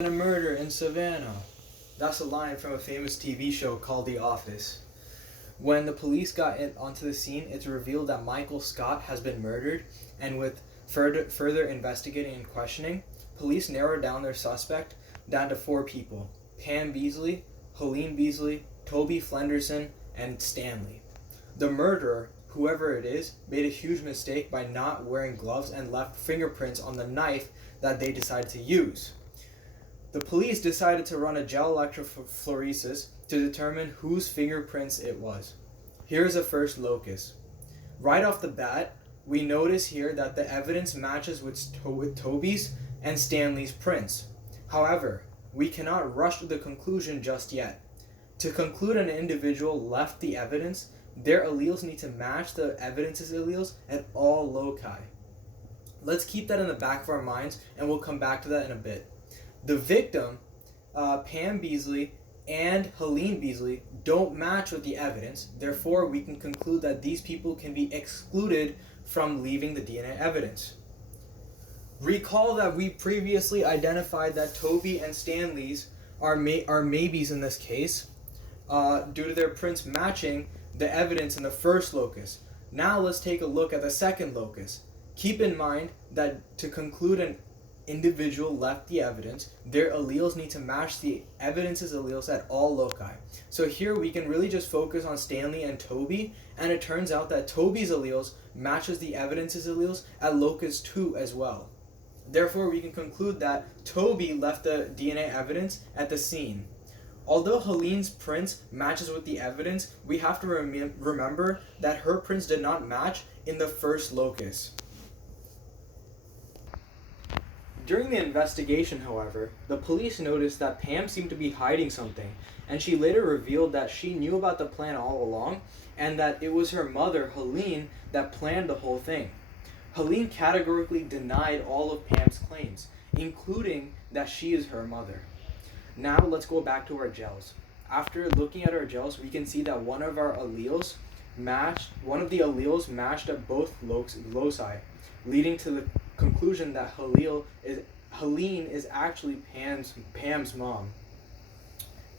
A murder in Savannah. That's a line from a famous TV show called The Office. When the police got onto the scene, it's revealed that Michael Scott has been murdered, and with further investigating and questioning, police narrowed down their suspect down to 4 people: Pam Beesly, Helene Beesly, Toby Flenderson, and Stanley. The murderer, whoever it is, made a huge mistake by not wearing gloves and left fingerprints on the knife that they decided to use. The police decided to run a gel electrophoresis to determine whose fingerprints it was. Here's a first locus. Right off the bat, we notice here that the evidence matches with Toby's and Stanley's prints. However, we cannot rush to the conclusion just yet. To conclude an individual left the evidence, their alleles need to match the evidence's alleles at all loci. Let's keep that in the back of our minds, and we'll come back to that in a bit. The victim, Pam Beesly and Helene Beesly, don't match with the evidence. Therefore, we can conclude that these people can be excluded from leaving the DNA evidence. Recall that we previously identified that Toby and Stanley's are maybes in this case, due to their prints matching the evidence in the first locus. Now let's take a look at the second locus. Keep in mind that to conclude an individual left the evidence, their alleles need to match the evidence's alleles at all loci. So here we can really just focus on Stanley and Toby, and it turns out that Toby's alleles matches the evidence's alleles at locus 2 as well. Therefore, we can conclude that Toby left the DNA evidence at the scene. Although Helene's prints matches with the evidence, we have to remember that her prints did not match in the first locus. During the investigation, however, the police noticed that Pam seemed to be hiding something, and she later revealed that she knew about the plan all along, and that it was her mother, Helene, that planned the whole thing. Helene categorically denied all of Pam's claims, including that she is her mother. Now let's go back to our gels. After looking at our gels, we can see that one of the alleles matched at both loci, leading to the conclusion that Helene is actually Pam's mom.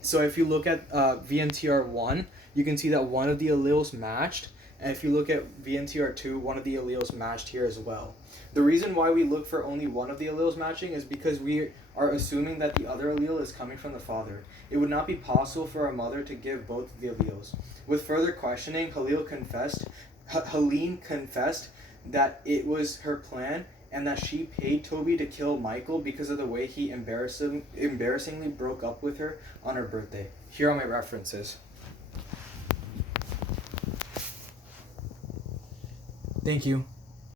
So if you look at VNTR1, you can see that one of the alleles matched, and if you look at VNTR2, one of the alleles matched here as well. The reason why we look for only one of the alleles matching is because we are assuming that the other allele is coming from the father. It would not be possible for a mother to give both of the alleles. With further questioning, Helene confessed that it was her plan and that she paid Toby to kill Michael because of the way he embarrassingly broke up with her on her birthday. Here are my references. Thank you.